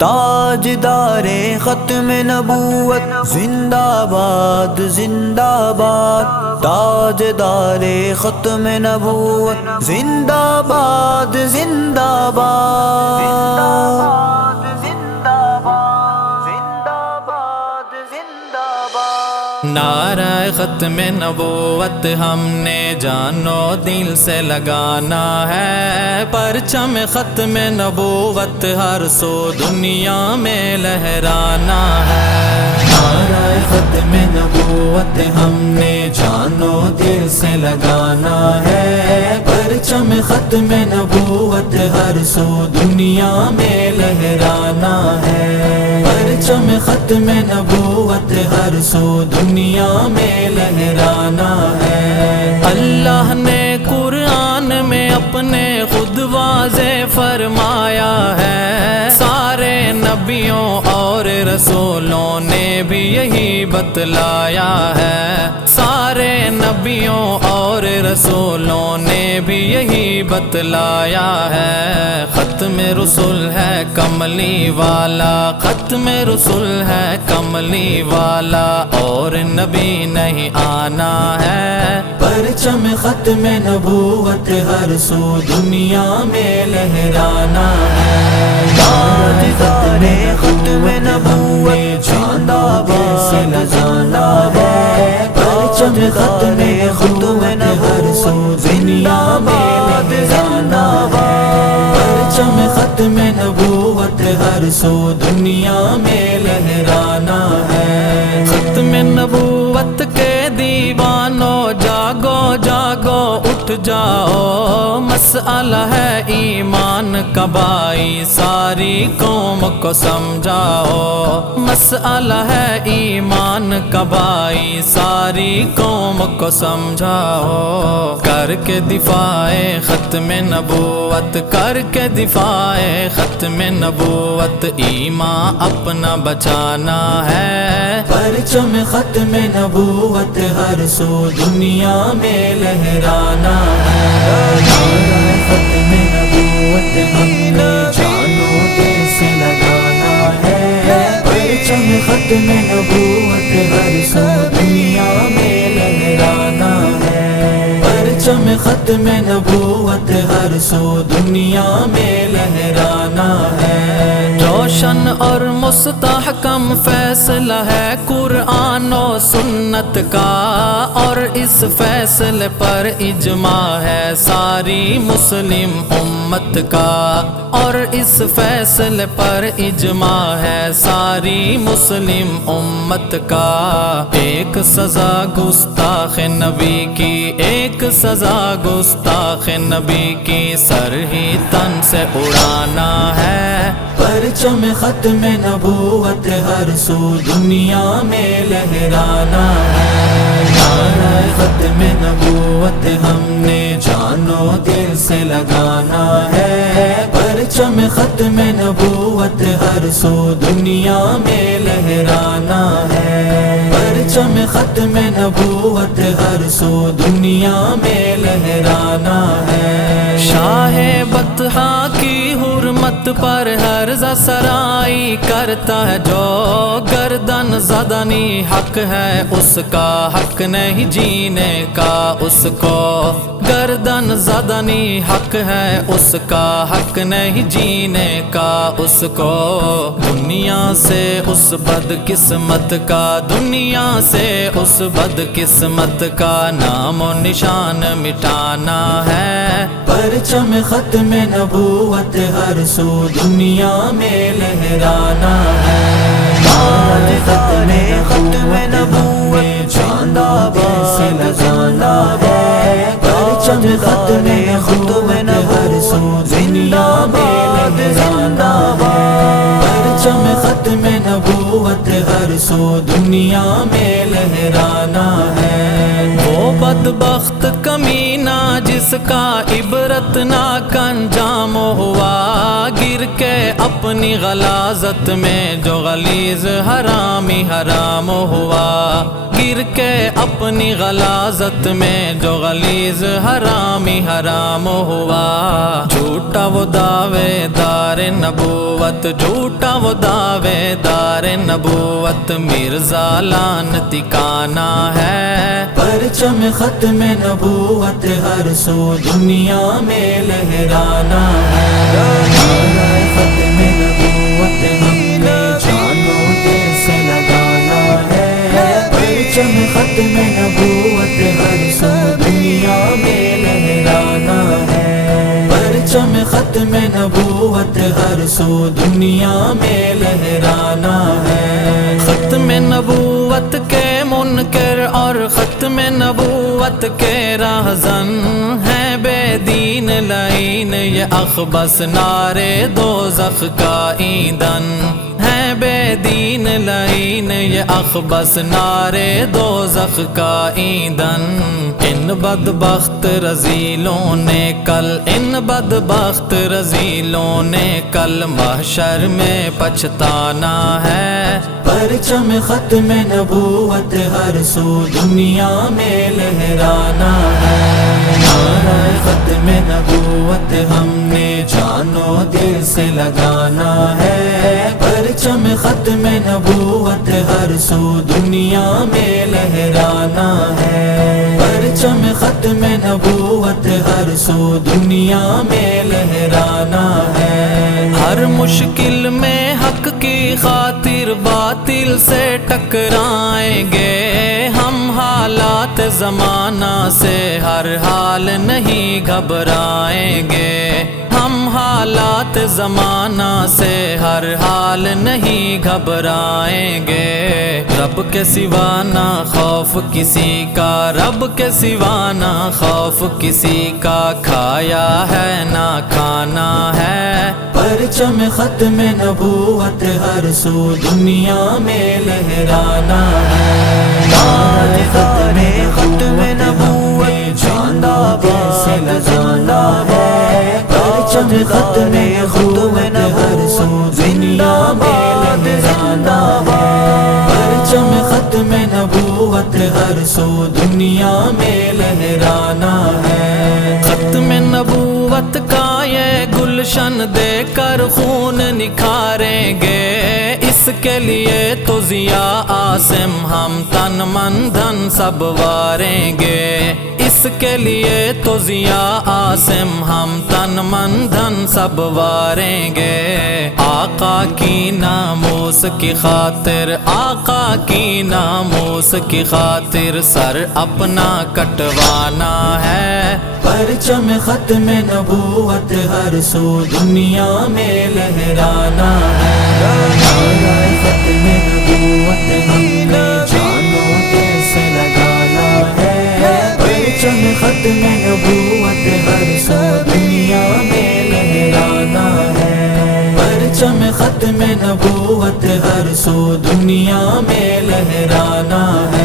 تاجدار ختم نبوت زندہ باد زندہ باد، تاجدار ختم نبوت زندہ باد زندہ باد، نعرہ ختم نبوت ہم نے جانو دل سے لگانا ہے، پرچم ختم نبوت ہر سو دنیا میں لہرانا ہے۔ نعرہ ختم نبوت ہم نے جانو دل سے لگانا ہے، پرچم ختم نبوت ہر سو دنیا میں لہرانا ہے، پرچم ختم نبوت ہر سو دنیا میں لہرانا ہے۔ اللہ نے قرآن میں اپنے خود واضح فرمایا ہے، سارے نبیوں اور رسولوں نے بھی یہی بتلایا ہے، سارے نبیوں اور رسولوں نے بھی یہی بتلایا ہے۔ ختم رسول ہے کملی والا، ختم رسول ہے کملی والا، اور نبی نہیں آنا ہے، پرچم ختم نبوت ہر سو دنیا میں لہرانا ہے۔ تاجدار ختم نبوت زندہ باد زندہ باد، پرچم ختم ہر سو زندہ باد زندہ باد، پرچم ختم نبوت ہر سو دنیا میں لہرانا ہے۔ ختم نبوت کے دیوانوں جاگو جاگو اٹھ جاؤ، مسئلہ ہے ایمان کا بھائی ساری قوم کو سمجھاؤ، مسئلہ ہے ایمان کا بھائی ساری قوم کو سمجھاؤ، کر کے دفاع ختم نبوت، کر کے دفاع ختم نبوت، ایمان اپنا بچانا ہے، پرچم ختم نبوت ہر سو دنیا میں لہرانا ہے۔ نعرہ ختم نبوت ہم نے جانو دل سے لگانا ہے، پرچم ختم نبوت ہر سو دنیا میں لہرانا ہے، پرچم ختم نبوت ہر سو دنیا میں لہرانا ہے۔ روشن اور مستحکم فیصلہ ہے قرآن و سنت کا، اور اس فیصلے پر اجماع ہے ساری مسلم امت کا، اور اس فیصلے پر اجماع ہے ساری مسلم امت کا۔ ایک سزا گستاخ نبی کی، ایک سزا گستاخ نبی کی، سر ہی تن سے اڑانا ہے، پرچم ختم نبوت ہر سو دنیا میں لہرانا ہے۔ نعرہ ختم نبوت ہم نے جانو دل سے لگانا ہے، پرچم ختم نبوت ہر سو دنیا میں لہرانا ہے، پرچم ختم نبوت ہر سو دنیا میں لہرانا ہے۔ شاہ بطحا کی حرمت پر ہرز سرائی کرتا ہے جو، گردن زدنی حق ہے اس کا، حق نہیں جینے کا اس کو، گردن زدنی حق ہے اس کا، حق نہیں جینے کا اس کو، دنیا سے اس بد قسمت کا، دنیا سے اس بد قسمت کا نام و نشان مٹانا ہے، پرچم ختم نبوت ہر سو دنیا میں لہرانا ہے۔ تاجدار ختم نبوت زندہ باد زندہ باد، پرچم ختم ہر سو زندہ باد زندہ باد، پرچم ختم نبوت ہر سو دنیا میں لہرانا ہے۔ وہ بدبخت کمینہ جس کا عبرت ناک انجام ہوا، گر کے اپنی غلاظت میں جو غلیظ حرامی حرام ہوا، گر کے اپنی غلاظت میں جو غلیظ حرامی حرام ہوا۔ جھوٹا وہ دعوے دار نبوت، جھوٹا وہ دعوے دار نبوت، مرزا لعنتی کانا ہے۔ پرچم ختم نبوت ہر سو دنیا میں لہرانا ہے۔ نعرہ ختم نبوت ہم نے جانوں دل سے لگانا ہے۔ پرچم ختم نبوت ہر سو دنیا میں لہرانا ہے۔ پرچم ختم نبوت ہر سو دنیا میں لہرانا ہے۔ ختم نبوت کے منکر اور ختم نبوت کے راہزن ہیں بے دین لعین، یہ اخبث نعرے دوزخ کا ایندھن ہیں بے دین لعین، یہ اخبث نعرے دوزخ کا ایندھن۔ ان بدبخت رذیلوں نے کل، ان بدبخت رذیلوں نے کل محشر میں پچھتانا ہے۔ پرچم ختم نبوت ہر سو دنیا میں لہرانا ہے۔ نعرہ ختم نبوت ہم نے جانو دل سے لگانا ہے۔ پرچم ختم نبوت ہر سو دنیا میں لہرانا ہے۔ پرچم ختم نبوت ہر سو دنیا میں لہرانا ہے۔ ہر مشکل میں حق کی خاطر باطل سے ٹکرائیں گے ہم، حالات زمانہ سے ہر حال نہیں گھبرائیں گے ہم، حالات زمانہ سے ہر حال نہیں گھبرائیں گے۔ رب کے سوا نہ خوف کسی کا، رب کے سوا نہ خوف کسی کا، کھایا ہے نہ کھانا ہے۔ پرچم ختم نبوت ہر سو دنیا میں لہرانا ہے۔ نعرہ ختم نبوت زندہ باد سے لگانا ہے۔ پرچم ختم نبوت ہر سو دنیا میں لہرانا ہے۔ پرچم ختم نبوت ہر سو دنیا میں لہرانا ہے۔ ختم نبوت کا یہ گلشن دے کر خون نکھاریں گے، اس کے لیے تو ضیاء عاصم ہم تن من دھن سب واریں گے، اس کے لیے تو ضیاء عاصم ہم تن من دھن سب واریں گے۔ آقا کی ناموس کی خاطر، آقا کی ناموس کی خاطر سر اپنا کٹوانا ہے۔ پرچم ختم نبوت ہر سو دنیا میں لہرانا ہے۔ نعرہ ختم نبوت ہم نے جانوں دل سے لگانا ہے۔ پرچم ختم نبوت ہر سو دنیا میں لہرانا ہے۔ پرچم ختم نبوت ہر سو دنیا میں لہرانا ہے۔